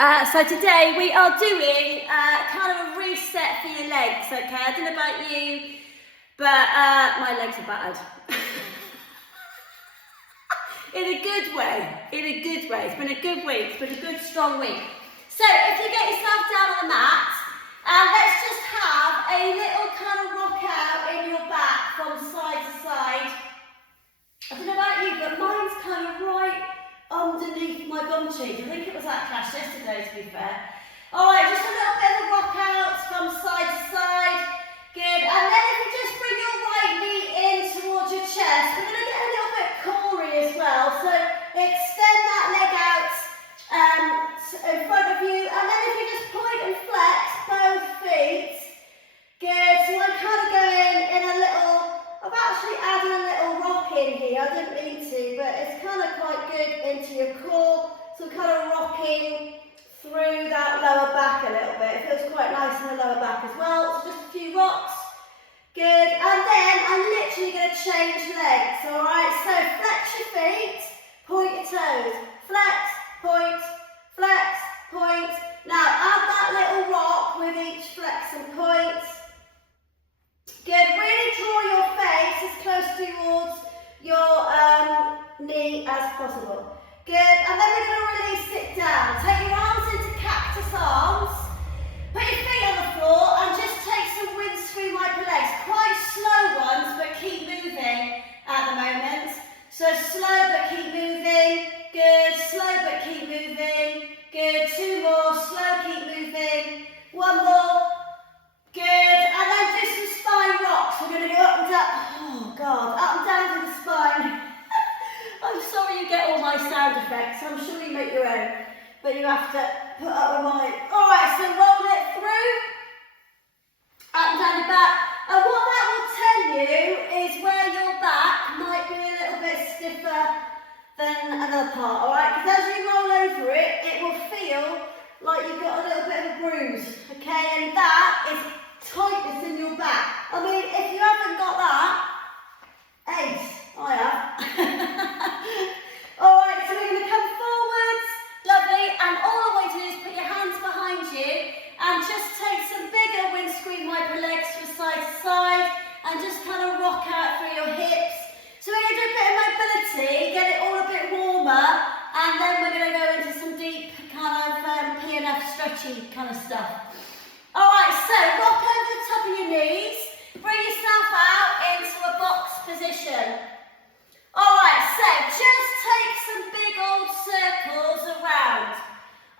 So today we are doing kind of a reset for your legs, okay? I don't know about you, but my legs are battered. In a good way, It's been a good week, it's been a good strong week. So if you get yourself down on the mat, let's just have a little kind of rock out in your back from side to side. I don't know about you, but mine's kind of right underneath my bum cheek. I think it was that class yesterday, to be fair. Alright, just a little bit of a rock out from side to side. Good. And then if you just bring your right knee in towards your chest, we're going to get a little bit cory as well. So extend that leg out in front of you. And then if you just point and flex both feet. Good. So I'm kind of going in a little, I've actually added a little rock in here. I didn't mean to, but it's kind of quite good into your core. So kind of rocking through that lower back a little bit. It feels quite nice in the lower back as well. So just a few rocks. Good. And then I'm literally going to change legs. Alright, so flex your feet, point your toes. Flex, point, flex, point. Now add that little rock with each flex and point. Good. Really draw your face as close towards your knee as possible. Good. And then we're going to release it down. Take your arms into cactus arms. Put your feet on the floor and just take some windscreen wiper legs. Quite slow ones, but keep moving at the moment. So slow but keep moving. Good. Slow but keep moving. Good. Two more. Slow, keep moving. One more. Good. And then do some spine rocks. We're going to go up and down. Oh God, up and down to the spine. I'm sorry you get all my sound effects. I'm sure you make your own, but you have to put up with mine. Alright, so roll it through. Up and down your back. And what that will tell you is where your back might be a little bit stiffer than another part. Alright, because as you roll over it, it will feel like you've got a little bit of a bruise. Okay, and that is tightness in your back. I mean, if you haven't got that, ace. I have. Alright, so we're going to come forwards. Lovely. And all I want you to do is put your hands behind you and just take some bigger windscreen wiper legs from side to side and just kind of rock out through your hips. So we're going to do a bit of mobility, get it all a bit warmer, and then we're going to go into some deep kind of PNF stretchy kind of stuff. Alright, so rock over the top of your knees, bring yourself out into a box position. Alright, so just take some big old circles around.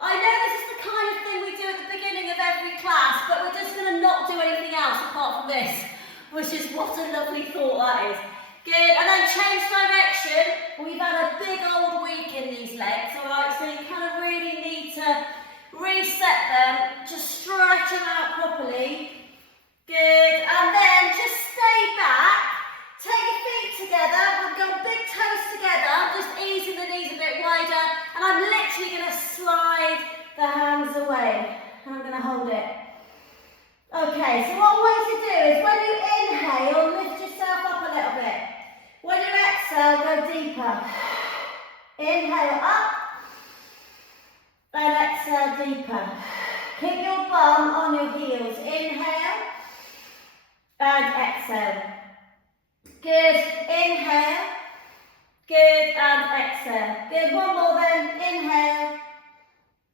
I know this is the kind of thing we do at the beginning of every class, but we're just going to not do anything else apart from this, which is what a lovely thought that is. Good, and then change direction. We've had a big old week in these legs, alright, so you kind of really need to reset them, just stretch them out properly. Good, and then just stay back. Take your feet together, we've got big toes together, just easing the knees a bit wider, and I'm literally going to slide the hands away, and I'm going to hold it. Okay, so what I want you to do is when you inhale, lift yourself up a little bit. When you exhale, go deeper. Inhale up, and exhale deeper. Keep your bum on your heels. Inhale, and exhale. Good, inhale, good, and exhale. Good, one more then, inhale,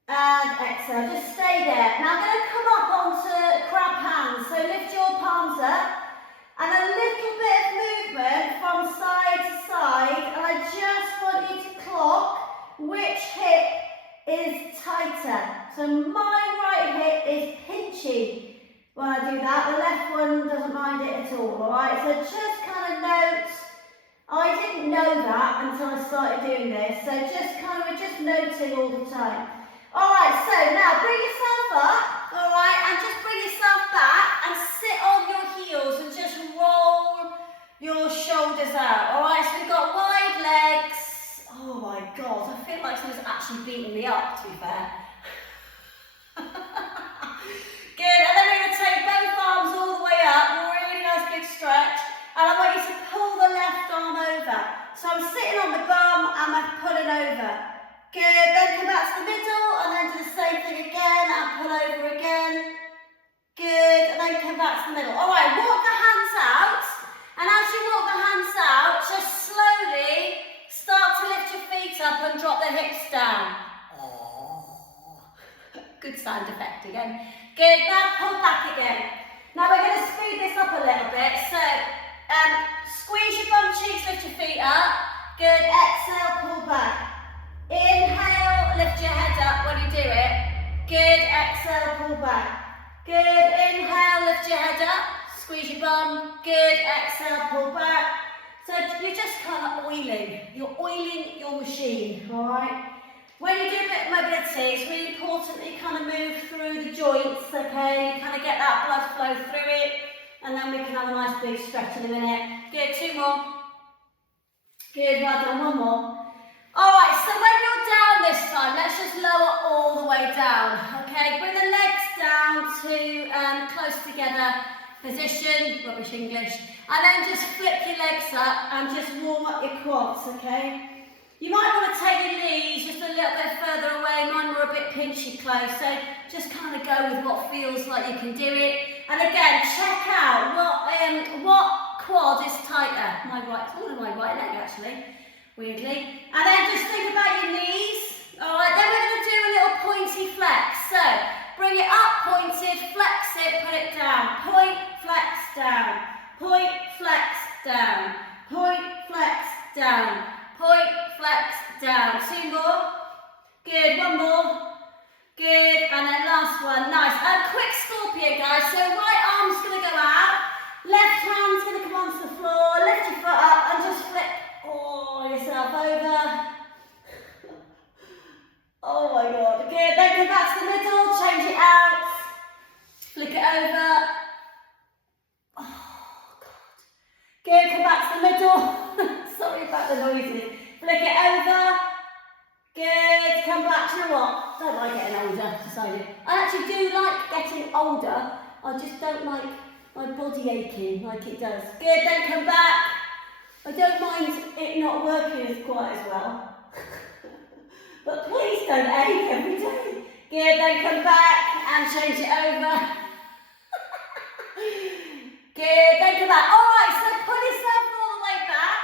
and exhale. Just stay there. Now I'm going to come up onto crab hands, so lift your palms up, and a little bit of movement from side to side, and I just want you to clock which hip is tighter. So my right hip is pinchy. When I do that, the left one doesn't mind it at all, alright? So just kind of note, I didn't know that until I started doing this, so just kind of, we're just noting all the time. Alright, so now bring yourself up, alright, and just bring yourself back and sit on your heels and just roll your shoulders out, alright? So we've got wide legs. Oh my God, I feel like someone's actually beating me up, to be fair. Good, and then we're going to take both arms all the way up, really nice big stretch, and I want you to pull the left arm over. So I'm sitting on the bum and I'm pulling over. Good, then come back to the middle and then do the same Good sound effect again. Good, now pull back again. Now we're going to speed this up a little bit. So, squeeze your bum cheeks, lift your feet up. Good, exhale, pull back. Inhale, lift your head up when you do it. Good, exhale, pull back. Good, inhale, lift your head up. Squeeze your bum. Good, exhale, pull back. So you're just kind of oiling. You're oiling your machine, all right? When you do a bit of mobility, it's really important that you kind of move through the joints, okay? You kind of get that blood flow through it, and then we can have a nice big stretch in a minute. Good, 2 more. Good, well done, 1 more. All right, so when you're down this time, let's just lower all the way down, okay? Bring the legs down to close together position, rubbish English, and then just flip your legs up and just warm up your quads, okay? You might want to take your knees just a little bit further away. Mine were a bit pinchy close, so just kind of go with what feels like you can do it. And again, check out what quad is tighter. My right leg actually, weirdly. And then just think about your knees. All right, then we're going to do a little pointy flex. So bring it up, pointed, flex it, put it down. Point, flex, down. Point, flex, down. Point, flex, down. Point, flex, down. 2 more. Good, 1 more. Good, and then last one. Nice. Quick scorpion, guys. So right arm's going to go out. Left hand's going to come onto the floor. Lift your foot up and just flip yourself over. Oh my God. Good. Then come back to the middle. Change it out. Flick it over. Oh God. Good. Come back to the middle. Sorry about the noises. Flick it over. Good. Come back. Do you know what? Don't like getting older, decided. I actually do like getting older. I just don't like my body aching like it does. Good. Then come back. I don't mind it not working as quite as well. But please don't ache every day. Good. Then come back and change it over. Good. Then come back. All right. So pull yourself all the way back.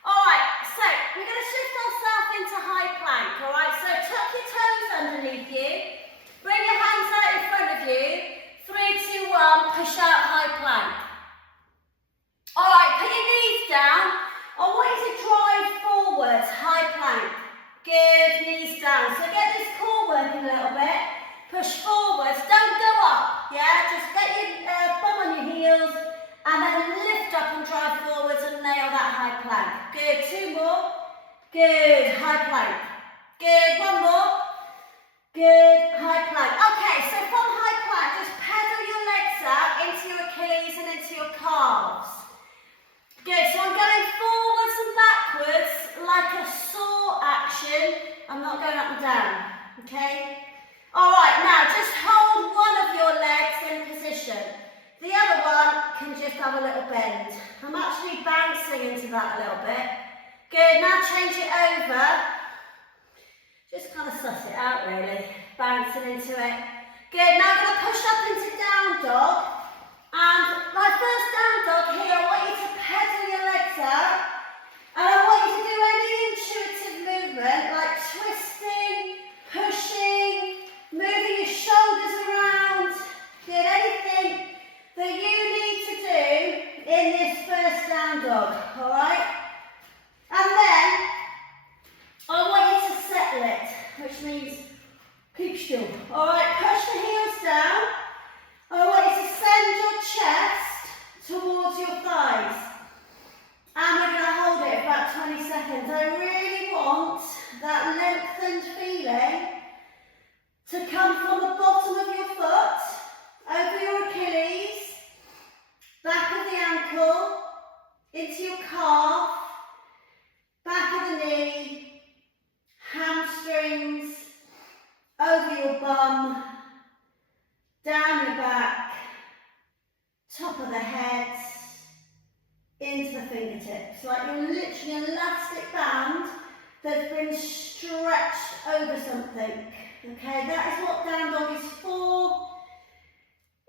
Alright, so we're going to shift ourselves into high plank, alright? So tuck your toes underneath you, bring your hands out in front of you, 3, 2, 1, push out high plank. Alright, put your knees down. I want you to drive forwards, high plank. Good, knees down. So get this core working a little bit. Push forwards, don't go up, yeah? Just get your bum on your heels, and then lift up and drive forwards and nail that high plank. Good, 2 more. Good, high plank. Good, 1 more. Good, high plank. Okay, so from high plank, just pedal your legs out into your Achilles and into your calves. Good, so I'm going forwards and backwards like a saw action. I'm not going up and down, okay? All right, now just hold one of your legs in position. The other one can just have a little bend. I'm actually bouncing into that a little bit. Good, now change it over. Just kind of suss it out really. Bouncing into it. Good, now I'm going to push up into down dog. And my first down dog here, I want you to pedal your legs out. And I want you to do any intuitive movement like twisting, pushing, moving your shoulders around. Good, anything that you need to do in this first down dog, all right? And then I want you to settle it, which means keep still. All right, push the heels down. I want you to send your chest towards your thighs. And we're going to hold it for about 20 seconds. I really want that lengthened feeling to come from the bottom of your foot, over your Achilles, back of the ankle, into your calf, back of the knee, hamstrings, over your bum, down your back, top of the head, into the fingertips. Like you're literally an elastic band that's been stretched over something. Okay, that is what down dog is for.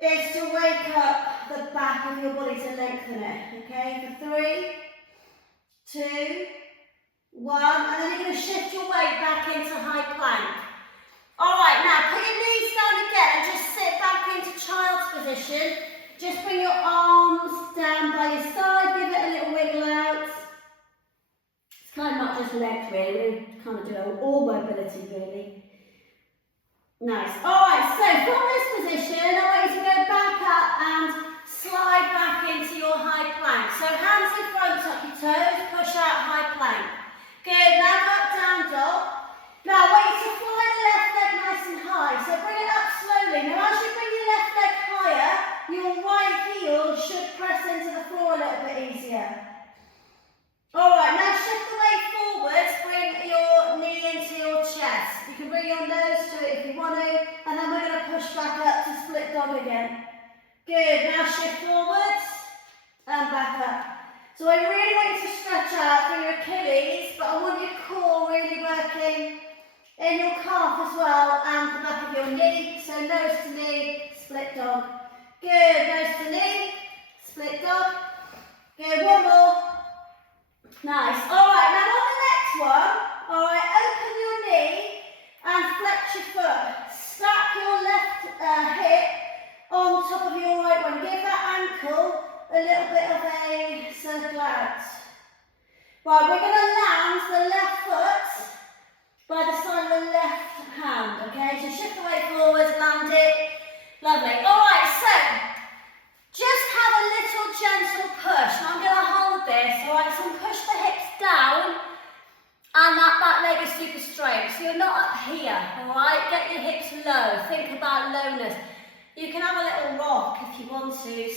Is to wake up the back of your body to lengthen it. Okay, for 3, 2, 1, and then you're going to shift your weight back into high plank. All right, now put your knees down do all mobility really. Nice. Alright, so from this position, I want you to go back up and slide back into your high plank. So hands in front, tuck your toes, push out high plank. Good, now up, down dog. Now I want you to fly the left leg nice and high, so bring it up slowly. Now as you bring your left leg higher, your right heel should press into the floor a little bit easier. Alright, now shift the weight forwards, bring your knee into your chest. You can bring your nose to it if you want to, and then we're going to push back up to split dog again. Good, now shift forwards and back up. So I really want you to stretch out through your Achilles, but I want your core really working in your calf as well and the back of your knee. So nose to knee, split dog. Good, nose to knee, split dog. Good, one more. Nice. Alright, now on the next one, alright, open your knee and flex your foot. Stack your left hip on top of your right one. Give that ankle a little bit of a circle out. Right, we're going to land the left foot by the side of the left hand, okay? So shift the weight forwards, land it. Lovely. Alright, so just have a little gentle push. Now I'm going to hold this, alright? So push the hips down and that leg is super straight. So you're not up here, alright? Get your hips low. Think about lowness. You can have a little rock if you want to,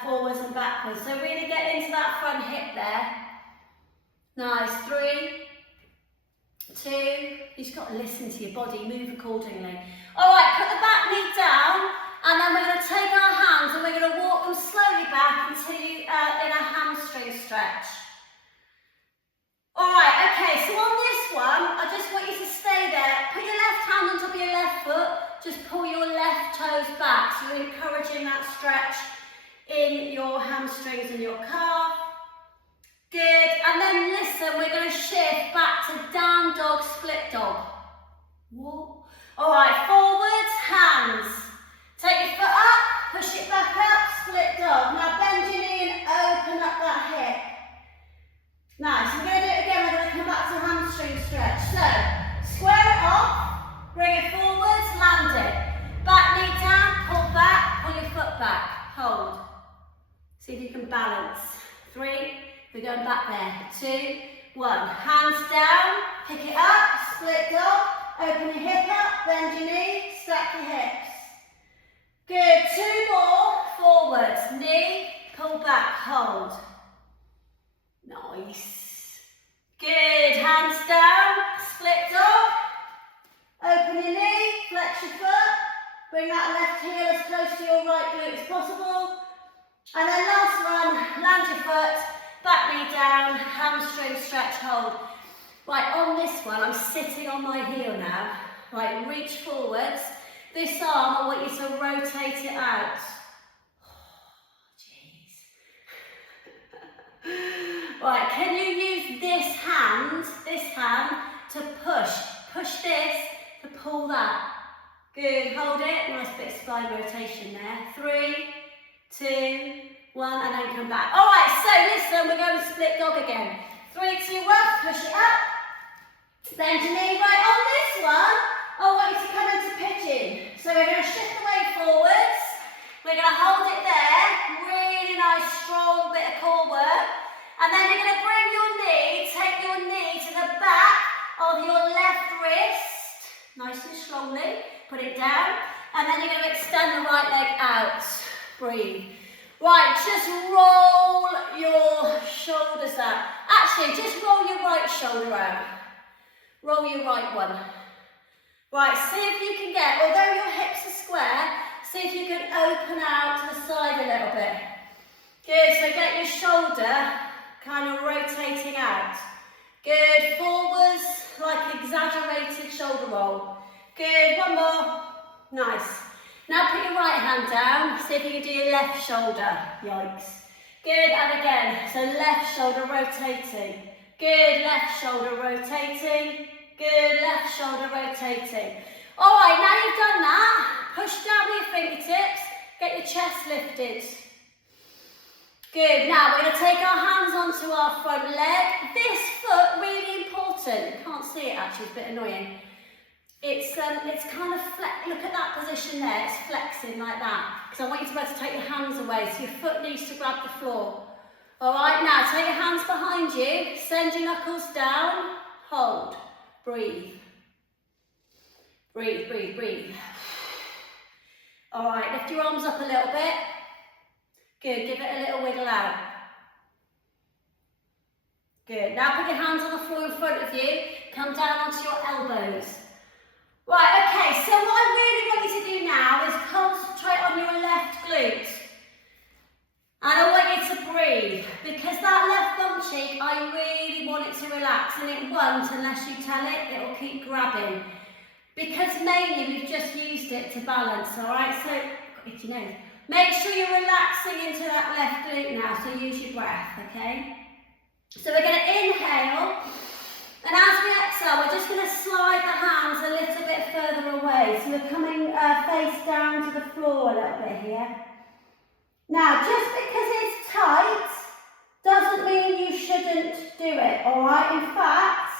forwards and backwards. So really get into that front hip there. Nice. 3, 2. You just got to listen to your body, move accordingly. Alright, put the back knee down, and then we're going to take our hands and we're going to walk them slowly back until you in a hamstring stretch. Alright, okay, so on this one, I just want you to stay there. Put your left hand on top of your left foot. Just pull your left toes back, so you're encouraging that stretch in your hamstrings and your calf. Good, and then listen, we're going to shift back to down dog, split dog. Whoa. Alright, forwards, hands. Take your foot up, push it back up, split dog. Now bend your knee and open up that hip. Nice, we're going to do it again, we're going to come back to hamstring stretch. So, square it off. Bring it forwards, land it. Back knee down, pull back, pull your foot back. Hold. See if you can balance. 3, we're going back there. 2, 1. Hands down, pick it up, split dog. Open your hip up, bend your knee, stack your hips. Good. 2 more. Forwards, knee, pull back, hold. Nice. Good. Hands down, split dog. Open your knee, flex your foot, bring that left heel as close to your right glute as possible. And then last one, land your foot, back knee down, hamstring stretch, hold. Right, on this one, I'm sitting on my heel now. Right, reach forwards. This arm, I want you to rotate it out. Oh, jeez. Right, can you use this hand to push this, to pull that. Good, hold it, nice bit of spine rotation there. 3, 2, 1, and then come back. Alright, so listen, we're going to split dog again. 3, 2, 1, push it up. Bend your knee. Right, on this one, I want you to come into pigeon. So we're going to shift the weight forwards. We're going to hold it there. Really nice, strong bit of core work. And then you're going to bring your knee, take your knee to the back of your left wrist. Nice and slowly, put it down, and then you're going to extend the right leg out. Breathe. Right, just roll your shoulders out. Actually, just roll your right shoulder out. Roll your right one. Right, see if you can get, although your hips are square, see if you can open out to the side a little bit. Good, so get your shoulder kind of rotating out. Good, forwards, like exaggerated shoulder roll. Good, one more. Nice. Now put your right hand down, see if you can do your left shoulder. Yikes. Good, and again, so left shoulder rotating. Good, left shoulder rotating. Good, left shoulder rotating. Alright, now you've done that, push down with your fingertips, get your chest lifted. Good, now we're going to take our hands onto our front leg. This foot, really important. important. You can't see it actually, it's a bit annoying. It's kind of look at that position there, it's flexing like that. Because I want you to be able to take your hands away, so your foot needs to grab the floor. All right, now take your hands behind you, send your knuckles down, hold, breathe. Breathe, breathe, breathe. All right, lift your arms up a little bit. Good, give it a little wiggle out. Good, now put your hands on the floor in front of you, come down onto your elbows. Right, okay, so what I really want you to do now is concentrate on your left glute. And I want you to breathe, because that left bum cheek, I really want it to relax, and it won't unless you tell it, it'll keep grabbing. Because mainly we've just used it to balance, all right? So, itchy nose. Make sure you're relaxing into that left glute now, so use your breath, okay? So we're going to inhale, and as we exhale, we're just going to slide the hands a little bit further away. So we're coming face down to the floor a little bit here. Now, just because it's tight doesn't mean you shouldn't do it, all right? In fact,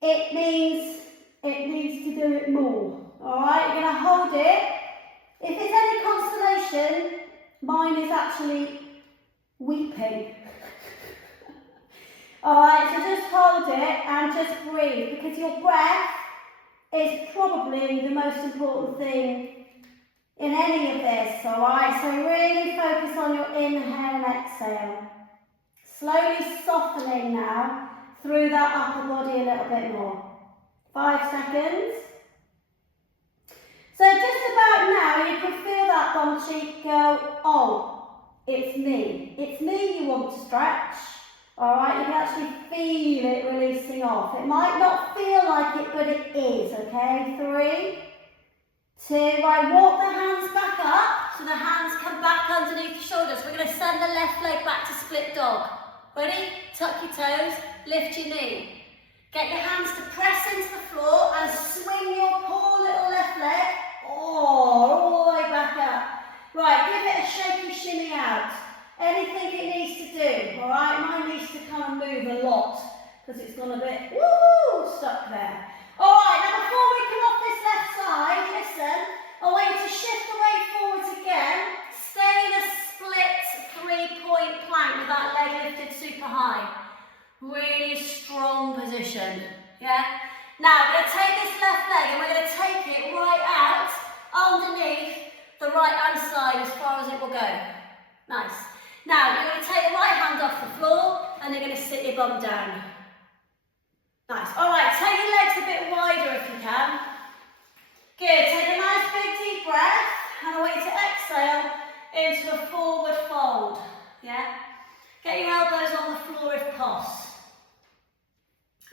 it means it needs to do it more, all right? You're going to hold it. If it's any consolation, mine is actually weeping. All right, so just hold it and just breathe, because your breath is probably the most important thing in any of this, all right? So really focus on your inhale and exhale. Slowly softening now through that upper body a little bit more. 5 seconds. So just about now, you can feel that bum cheek go, oh, it's me. It's me you want to stretch. All right, you can actually feel it releasing off. It might not feel like it, but it is, okay? 3, 2, right, walk the hands back up, so the hands come back underneath your shoulders. We're going to send the left leg back to split dog. Ready? Tuck your toes, lift your knee. Get your hands to press into the floor and swing your poor little left leg, all the way back up. Right, give it a shaky shimmy out. Anything it needs to do, all right? Mine needs to kind of move a lot because it's gone a bit, stuck there. All right, now before we come off this left side, listen, I want you to shift the weight forwards again. Stay in a split 3-point plank with that leg lifted super high. Really strong position, yeah? Now, we're going to take this left leg and we're going to take it right out underneath the right hand side as far as it will go. Nice. Now, you're going to take the right hand off the floor and you're going to sit your bum down. Nice. All right, take your legs a bit wider if you can. Good. Take a nice big deep breath and I want you to exhale into a forward fold. Yeah? Get your elbows on the floor if possible.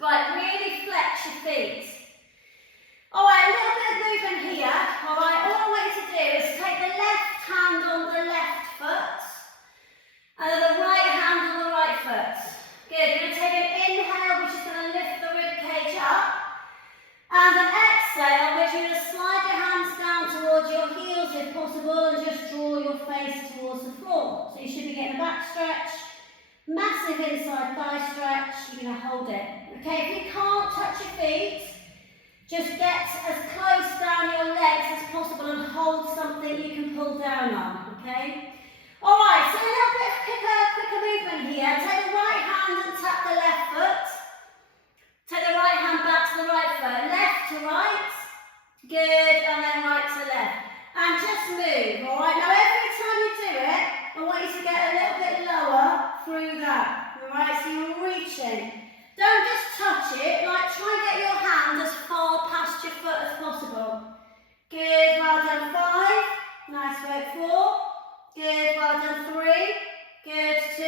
Right, really flex your feet. All right, a little bit of movement here. All right, all I want you to do is take the left hand on the left foot and then the right hand on the right foot. Good, you're going to take an inhale, which is going to lift the rib cage up, and an exhale, which you're going to slide your hands down towards your heels if possible and just draw your face towards the floor. So you should be getting a back stretch, massive inside thigh stretch, you're going to hold it. Okay, if you can't touch your feet, just get as close down your legs as possible and hold something you can pull down on, okay? All right, so a little bit quicker movement here. Take the right hand and tap the left foot. Take the right hand back to the right foot. Left to right. Good, and then right to left. And just move, all right? Now, every time you do it, I want you to get a little bit lower through that, all right? So you're reaching. Don't just touch it, like try and get your hand as far past your foot as possible. Good, well done, 5. Nice work, 4. Good, well done, 3. Good, 2.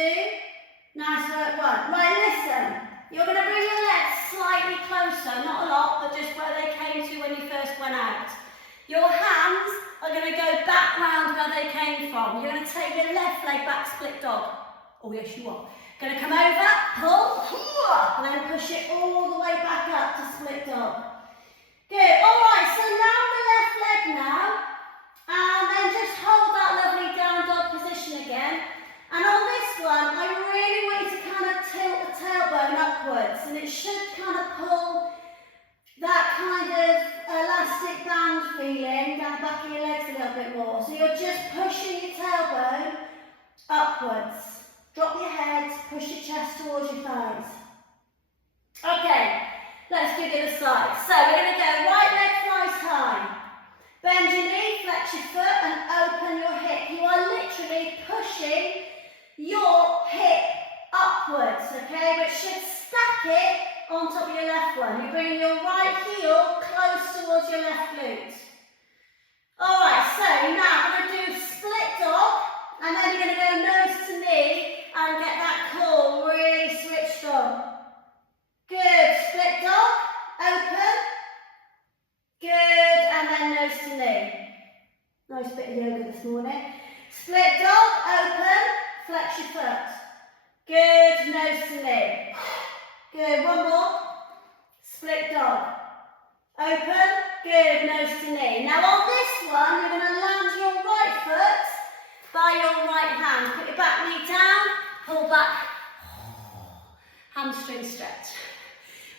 Nice work, 1. Right, listen. You're going to bring your legs slightly closer, not a lot, but just where they came to when you first went out. Your hands are going to go back round where they came from. You're going to take your left leg back, split dog. Oh, yes, you are. Going to come over, pull, and then push it all the way back up to split dog. Good. All right, so now the left leg now, and then just hold that lovely down dog position again. And on this one, I really want you to kind of tilt the tailbone upwards, and it should come feeling down the back of your legs a little bit more. So you're just pushing your tailbone upwards. Drop your head, push your chest towards your thighs. Okay, let's do the other side. So we're going to go right leg flies high. Bend your knee, flex your foot and open your hip. You are literally pushing your hip upwards, okay, which should stack it on top of your left one. You're bringing your right heel close towards your left glute. Alright, so now we're going to do split dog, and then you're going to go nose to knee and get that core really switched on. Good, split dog, open. Good, and then nose to knee. Nice bit of yoga this morning. Split dog, open, flex your foot. Good, nose to knee. Good, one more. Split dog. Open, good, nose to knee. Now on this one, you're going to land your right foot by your right hand. Put your back knee down, pull back. Hamstring stretch.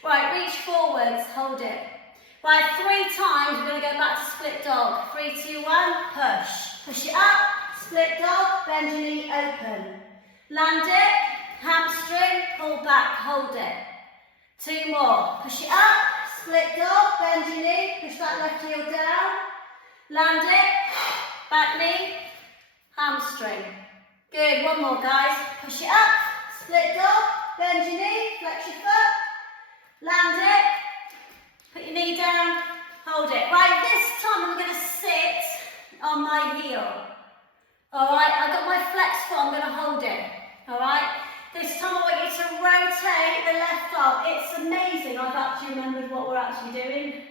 Right, reach forwards, hold it. Right, 3 times, we're going to go back to split dog. 3, 2, 1, push. Push it up, split dog, bend your knee, open. Land it, hamstring, pull back, hold it. 2 more. Push it up, split dog, bend your knee, push that left heel down. Land it, back knee, hamstring. Good, 1 more guys. Push it up, split dog, bend your knee, flex your foot. Land it. Put your knee down, hold it. Right, this time I'm going to sit on my heel. Alright, I've got my flex foot, I'm going to hold it. Alright, this time I want you to rotate the left arm. It's amazing, I've actually remembered what we're actually doing.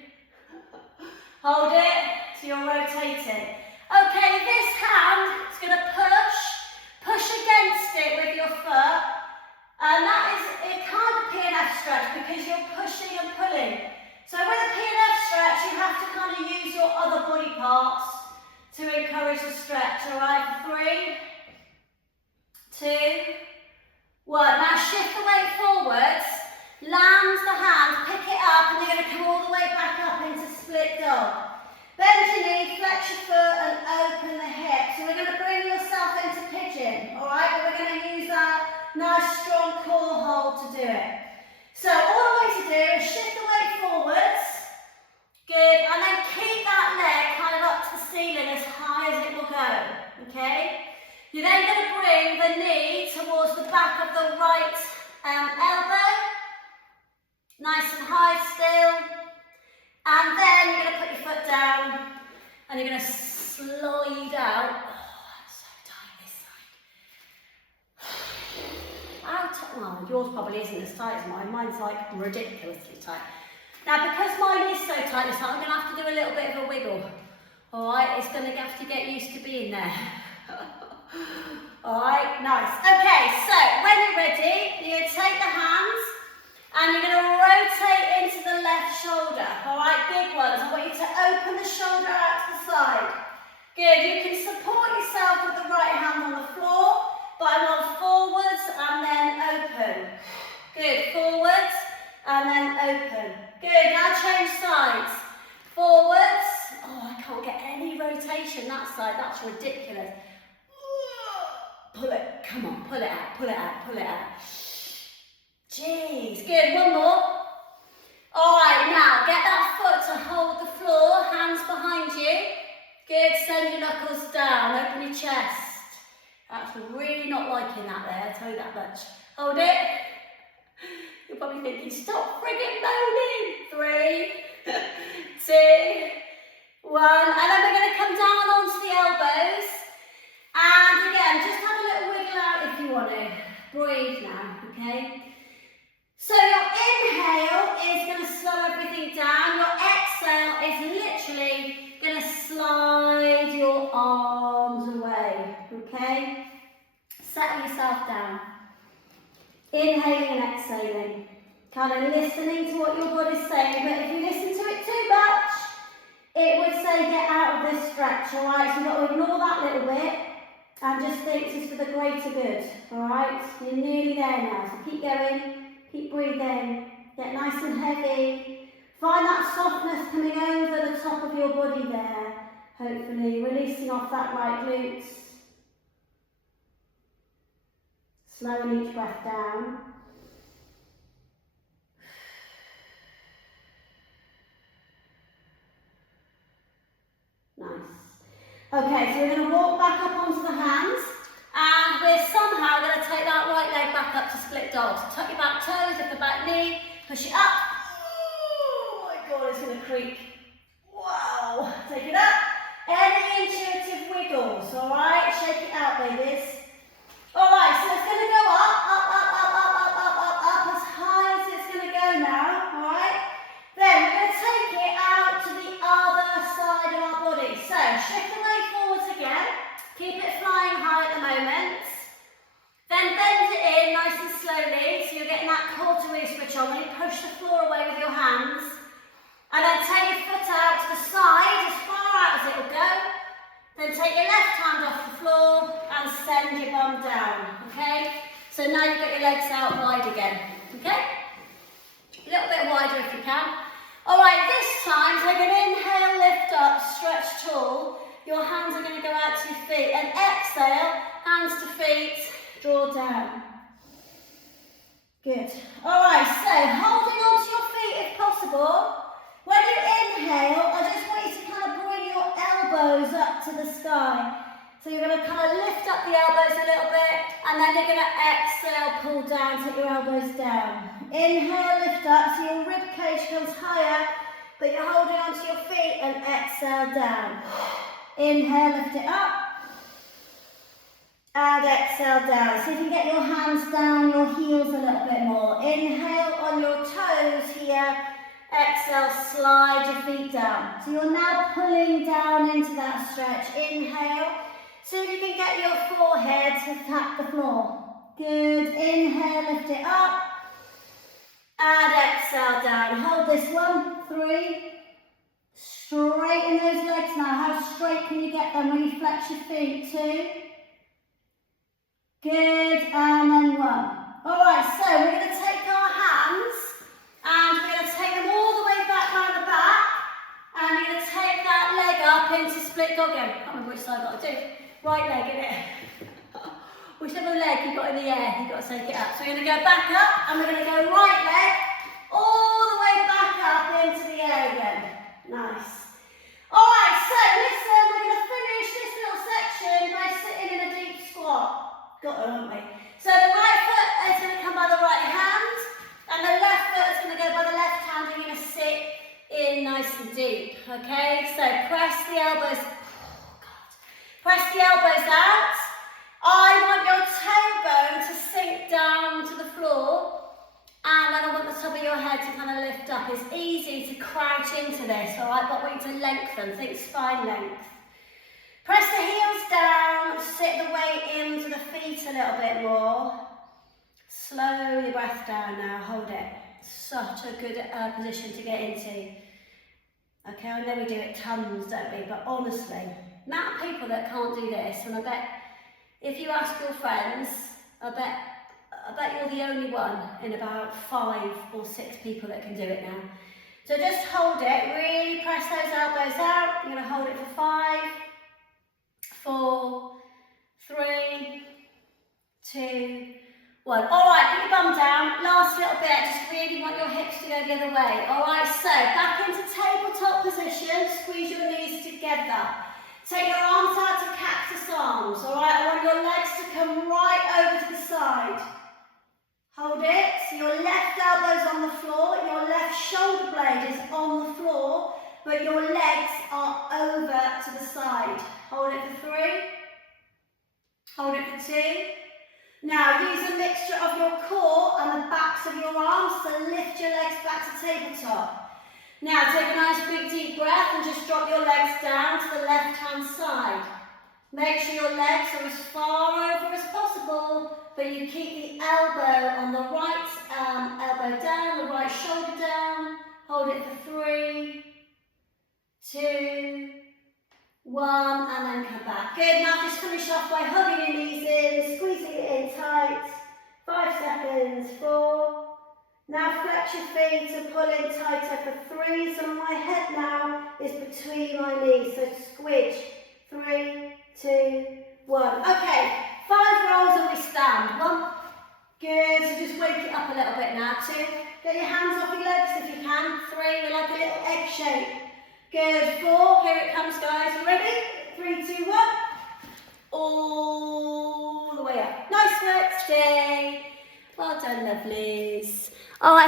Hold it, so you're rotating. Okay, this hand is going to push against it with your foot. And that is a kind of PNF stretch because you're pushing and pulling. So with a PNF stretch, you have to kind of use your other body parts to encourage the stretch, alright? 3, 2, 1. Now shift the weight forwards, land the hand, pick it up, and you're going to come all the way back up into split dog. Bend your knee, flex your foot, and open the hip. So we're going to bring yourself into pigeon, alright? But we're going to use that nice strong core hold to do it. So all the way to do is shift the weight forwards, good, and then keep that leg kind of up to the ceiling as high as it will go, okay? You're then going to bring the knee towards the back of the right elbow, nice and high still, and then you're going to put your foot down, and you're going to slide out. Well, yours probably isn't as tight as mine. Mine's like ridiculously tight. Now, because mine is so tight this time, I'm going to have to do a little bit of a wiggle. Alright, it's going to have to get used to being there. Alright, nice. Okay, so when you're ready, you're going to take the hands and you're going to rotate into the left shoulder. Alright, big ones. I want you to open the shoulder out to the side. Good, you can support yourself with the right hand on the floor. But I want forwards and then open. Good, forwards and then open. Good, now change sides. Forwards. Oh, I can't get any rotation that side, that's ridiculous. Pull it, come on, pull it out, pull it out, pull it out. Jeez, good, 1 more. Alright, now get that foot to hold the floor, hands behind you. Good, send your knuckles down, open your chest. That's really not liking that there, I'll tell you that much. Hold it. You're probably thinking, stop frigging moaning. 3, 2, 1. And then we're going to come down onto the elbows. And again, just have a little wiggle out if you want to. Breathe now, okay? So your inhale is going to slow everything down. Your exhale is literally going to slide your arms away, okay? Settle yourself down. Inhaling and exhaling. Kind of listening to what your body's saying, but if you listen to it too much, it would say get out of this stretch, alright? So you've got to ignore that little bit and just think this is for the greater good, alright? You're nearly there now, so keep going, keep breathing, get nice and heavy. Find that softness coming over the top of your body there, hopefully, releasing off that right glute. Slowing each breath down. Nice. Okay, so we're going to walk back up onto the hands, and we're somehow going to take that right leg back up to split dog. So tuck your back toes, lift the back knee, push it up. Oh my God, it's going to creak. Wow. Take it up. Any intuitive wiggles, all right? Shake it out, babies. All right, so it's going to go up, as high as it's going to go now, all right? Then we're going to take it out to the other side of our body. So shift the leg forwards again. Keep it flying high at the moment. Then bend it in nice and slowly, so you're getting that core to really switch on. When you push the floor away with your hands, and then take your foot out to the side, as far out as it will go. Then take your left hand off the floor and send your bum down, okay? So now you've got your legs out wide again, okay? A little bit wider if you can. All right, this time, take an inhale, lift up, stretch tall. Your hands are going to go out to your feet. And exhale, hands to feet, draw down. Good. All right, so holding on to your feet if possible. When you inhale, I just want you to kind of bring your elbows up to the sky. So you're going to kind of lift up the elbows a little bit, and then you're going to exhale, pull down, take your elbows down. Inhale, lift up, so your rib cage comes higher, but you're holding onto your feet, and exhale down. Inhale, lift it up, and exhale down. See if you get your hands down, your heels a little bit more. Inhale on your toes here. Exhale, slide your feet down. So you're now pulling down into that stretch. Inhale. See if you can get your forehead to tap the floor. Good. Inhale, lift it up. And exhale down. Hold this one. 3. Straighten those legs now. How straight can you get them when you flex your feet? 2. Good. And then 1. All right, so we're going to take our hands and we're going to take them all the way back round the back, and you're going to take that leg up into split dog again. I can't remember which side I've got to do. Right leg, innit? Whichever leg you've got in the air, you've got to take it up. So we're going to go back up, and we're going to go right leg all the way back up into the air again. Nice. All right, so listen, we're going to finish this little section by sitting in a deep squat. Got it, haven't we? So the right foot is going to come by the right hand, and the left foot is going to go by the left hand. You're going to sit in nice and deep, okay? So press the elbows, press the elbows out. I want your tailbone to sink down to the floor, and then I want the top of your head to kind of lift up. It's easy to crouch into this, all right? But I want you to lengthen, think spine length. Press the heels down, sit the weight into the feet a little bit more. Slow your breath down now, hold it. Such a good position to get into. Okay, I know we do it tons, don't we? But honestly, the amount of people that can't do this, and I bet if you ask your friends, I bet you're the only one in about 5 or 6 people that can do it now. So just hold it, really press those elbows out. You're going to hold it for 5, 4, 3, 2, 1. All right, put your bum down. Last little bit, just really want your hips to go the other way. All right, so back into tabletop position. Squeeze your knees together. Take your arms out to cactus arms. All right, I want your legs to come right over to the side. Hold it. So your left elbow's on the floor. Your left shoulder blade is on the floor, but your legs are over to the side. Hold it for 3. Hold it for 2. Now use a mixture of your core and the backs of your arms to lift your legs back to tabletop. Now take a nice big deep breath and just drop your legs down to the left hand side. Make sure your legs are as far over as possible, but you keep the elbow on the right elbow down, the right shoulder down. Hold it for 3, 2, 1, and then come back. Good, now just finish off by hugging your knees in, squeezing it in tight. 5 seconds, 4, Now flex your feet and pull in tighter for 3. So my head now is between my knees. So squidge. 3, 2, 1. Okay, 5 rolls and we stand. 1. Good. So just wake it up a little bit now. 2. Get your hands off your legs if you can. 3. We're like a little egg shape. Good. 4. Here it comes, guys. You ready? 3, 2, 1. All the way up. Nice work. Stay. Well done, lovelies. All right.